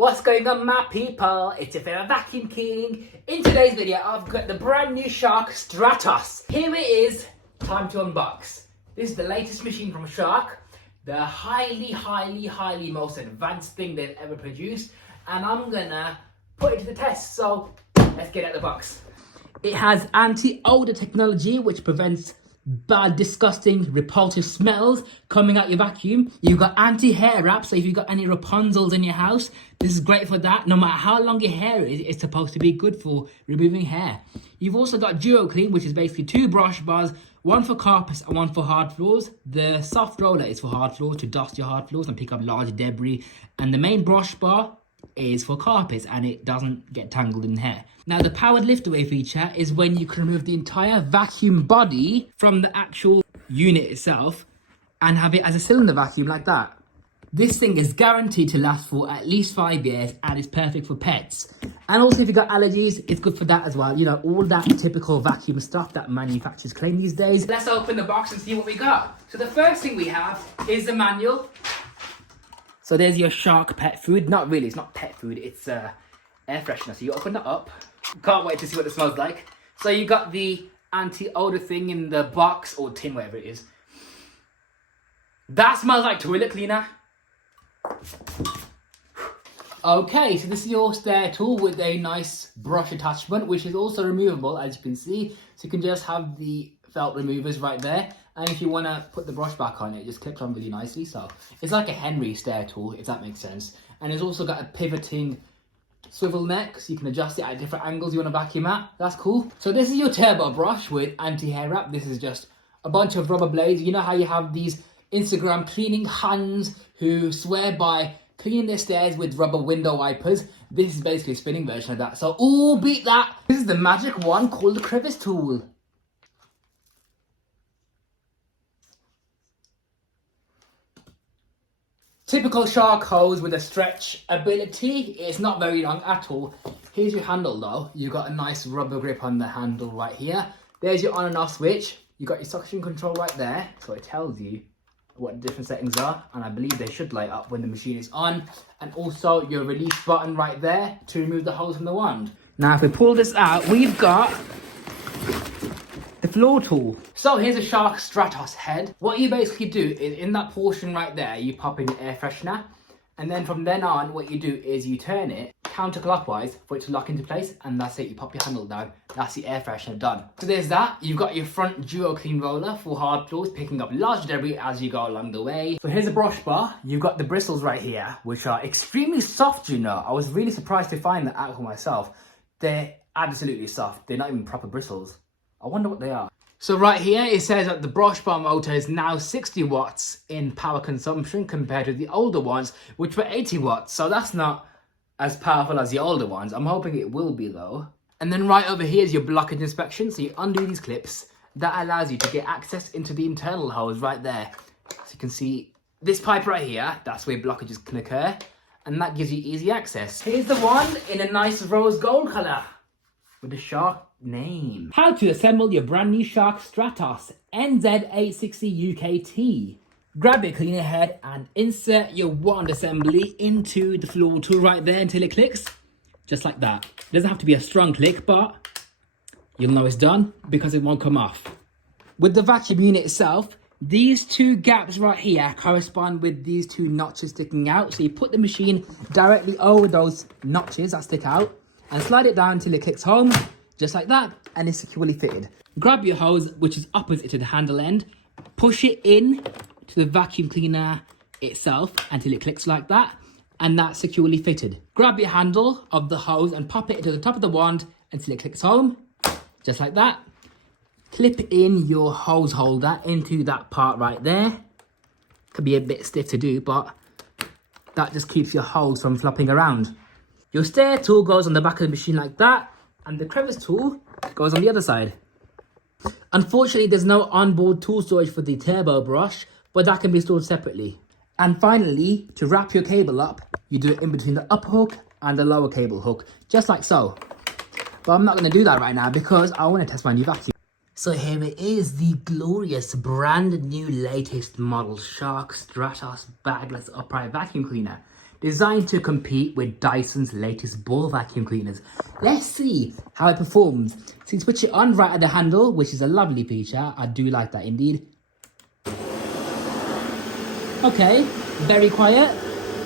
What's going on, my people? It's your favorite vacuum king. In today's video, I've got the brand new Shark Stratos. Here it is, time to unbox. This is the latest machine from Shark, the highly most advanced thing they've ever produced, and I'm gonna put it to the test. So let's get out of the box. It has anti-odor technology, which prevents bad, disgusting, repulsive smells coming out your vacuum. You've got anti-hair wrap, so if you've got any Rapunzels in your house, this is great for that. No matter how long your hair is, it's supposed to be good for removing hair. You've also got Duo Clean, which is basically 2 brush bars, one for carpets and one for hard floors. The soft roller is for hard floors, to dust your hard floors and pick up large debris. And the main brush bar is for carpets and it doesn't get tangled in hair. Now, the powered lift away feature is when you can remove the entire vacuum body from the actual unit itself and have it as a cylinder vacuum like that. This thing is guaranteed to last for at least 5 years and is perfect for pets. And also if you've got allergies, it's good for that as well. You know, all that typical vacuum stuff that manufacturers claim these days. Let's open the box and see what we got. So the first thing we have is the manual. So there's your Shark pet food. Not really, it's not pet food, it's air freshener. So you open that up. Can't wait to see what it smells like. So you got the anti-odor thing in the box or tin, whatever it is. That smells like toilet cleaner. Okay, so this is your stair tool with a nice brush attachment, which is also removable, as you can see. So you can just have the felt removers right there. And if you want to put the brush back on, it just clips on really nicely. So it's like a Henry stair tool, if that makes sense. And it's also got a pivoting swivel neck, so you can adjust it at different angles you want to vacuum at. That's cool. So this is your turbo brush with anti-hair wrap. This is just a bunch of rubber blades. You know how you have these Instagram cleaning hands who swear by cleaning their stairs with rubber window wipers? This is basically a spinning version of that. So, ooh, beat that. This is the magic one called the crevice tool. Typical Shark hose with a stretch ability. It's not very long at all. Here's your handle though. You've got a nice rubber grip on the handle right here. There's your on and off switch. You've got your suction control right there. So it tells you what the different settings are. And I believe they should light up when the machine is on. And also your release button right there to remove the hose from the wand. Now if we pull this out, we've got the floor tool. So here's a Shark Stratos head. What you basically do is in that portion right there, you pop in your air freshener. And then from then on, what you do is you turn it counterclockwise for it to lock into place. And that's it, you pop your handle down. That's the air freshener done. So there's that. You've got your front Duo Clean roller for hard floors, picking up large debris as you go along the way. So here's a brush bar. You've got the bristles right here, which are extremely soft, you know. I was really surprised to find that out for myself. They're absolutely soft. They're not even proper bristles. I wonder what they are. So right here, it says that the brush bar motor is now 60 watts in power consumption compared to the older ones, which were 80 watts. So that's not as powerful as the older ones. I'm hoping it will be though. And then right over here is your blockage inspection. So you undo these clips. That allows you to get access into the internal hose right there. So you can see this pipe right here, that's where blockages can occur. And that gives you easy access. Here's the one in a nice rose gold color with the Shark name. How to assemble your brand new Shark Stratos NZ860 UKT. Grab your cleaner head and insert your wand assembly into the floor tool right there until it clicks. Just like that. It doesn't have to be a strong click, but you'll know it's done because it won't come off. With the vacuum unit itself, these 2 gaps right here correspond with these 2 notches sticking out. So you put the machine directly over those notches that stick out and slide it down until it clicks home, just like that, and it's securely fitted. Grab your hose, which is opposite to the handle end, push it in to the vacuum cleaner itself until it clicks like that, and that's securely fitted. Grab your handle of the hose and pop it to the top of the wand until it clicks home, just like that. Clip in your hose holder into that part right there. Could be a bit stiff to do, but that just keeps your hose from flopping around. Your stair tool goes on the back of the machine like that, and the crevice tool goes on the other side. Unfortunately, there's no onboard tool storage for the turbo brush, but that can be stored separately. And finally, to wrap your cable up, you do it in between the upper hook and the lower cable hook, just like so. But I'm not going to do that right now because I want to test my new vacuum. So here it is, the glorious brand new latest model Shark Stratos bagless upright vacuum cleaner. designed to compete with Dyson's latest ball vacuum cleaners. Let's see how it performs. So you switch it on right at the handle, which is a lovely feature. I do like that indeed. Okay, very quiet.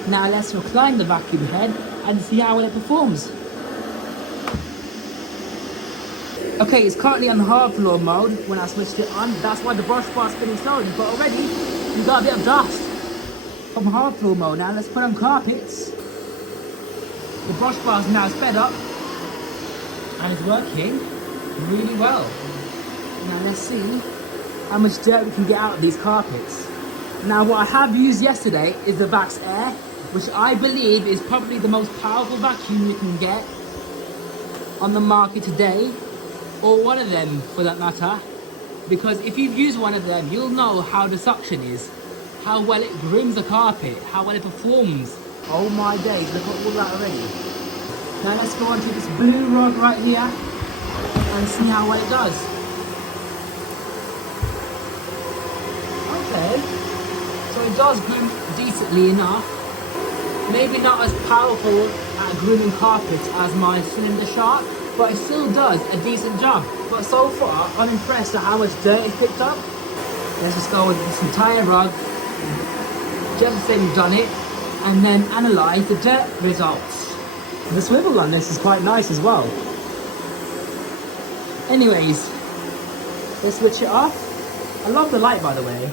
Now let's recline the vacuum head and see how well it performs. Okay, it's currently on hard floor mode when I switched it on. That's why the brush bar is spinning slowly, but already we got a bit of dust from hard floor mode. Now let's put on carpets. The brush bar is now sped up and it's working really well. Now let's see how much dirt we can get out of these carpets. Now what I have used yesterday is the Vax Air, which I believe is probably the most powerful vacuum you can get on the market today, or one of them for that matter, because if you've used one of them, you'll know how the suction is, how well it grooms the carpet, how well it performs. Oh my days, look at all that already. Now let's go on to this blue rod right here and see how well it does. Okay, so it does groom decently enough. Maybe not as powerful at grooming carpets as my cylinder Shark, but it still does a decent job. But so far, I'm impressed at how much dirt it's picked up. Let's just go with this entire rug, just say we've done it, and then analyse the dirt results. The swivel on this is quite nice as well. Anyways, let's switch it off. I love the light, by the way.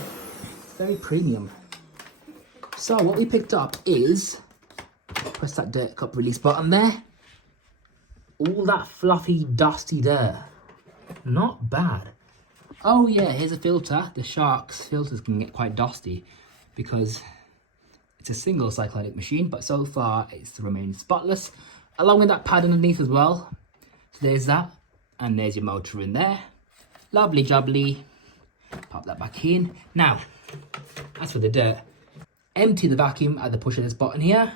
It's very premium. So what we picked up is, press that dirt cup release button there. All that fluffy, dusty dirt. Not bad. Oh yeah, here's a filter. The Shark's filters can get quite dusty because it's a single cyclonic machine, but so far it's remained spotless, along with that pad underneath as well. So there's that, and there's your motor in there. Lovely jubbly. Pop that back in. Now, as for the dirt, empty the vacuum at the push of this button here,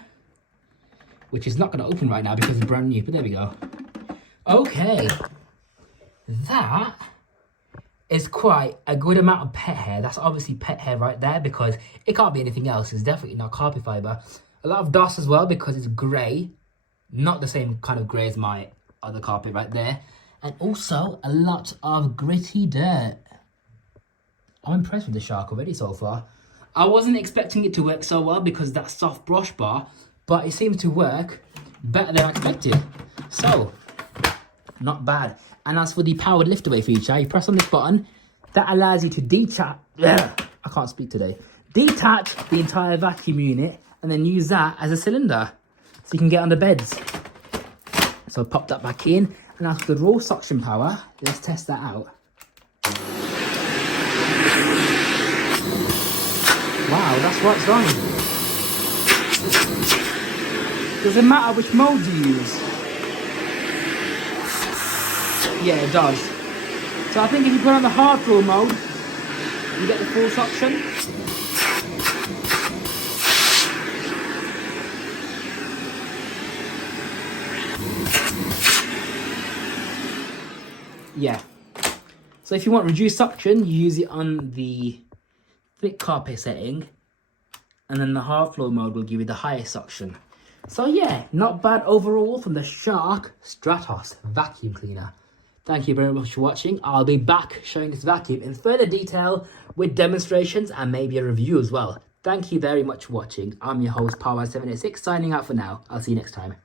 which is not going to open right now because it's brand new, but there we go. Okay, that is quite a good amount of pet hair. That's obviously pet hair right there because it can't be anything else. It's definitely not carpet fibre. A lot of dust as well because it's grey, not the same kind of grey as my other carpet right there. And also a lot of gritty dirt. I'm impressed with the Shark already so far. I wasn't expecting it to work so well because that soft brush bar, but it seems to work better than I expected. So, not bad. And as for the powered lift away feature, you press on this button, that allows you to detach, I can't speak today, detach the entire vacuum unit and then use that as a cylinder. So you can get under beds. So pop that back in. And as for the raw suction power, let's test that out. Wow, that's right, it's on. Doesn't matter which mode you use. Yeah, it does. So I think if you put on the hard floor mode, you get the full suction. Yeah. So if you want reduced suction, you use it on the thick carpet setting, and then the hard floor mode will give you the highest suction. So yeah, not bad overall from the Shark Stratos vacuum cleaner. Thank you very much for watching. I'll be back showing this vacuum in further detail with demonstrations and maybe a review as well. Thank you very much for watching. I'm your host, Power786, signing out for now. I'll see you next time.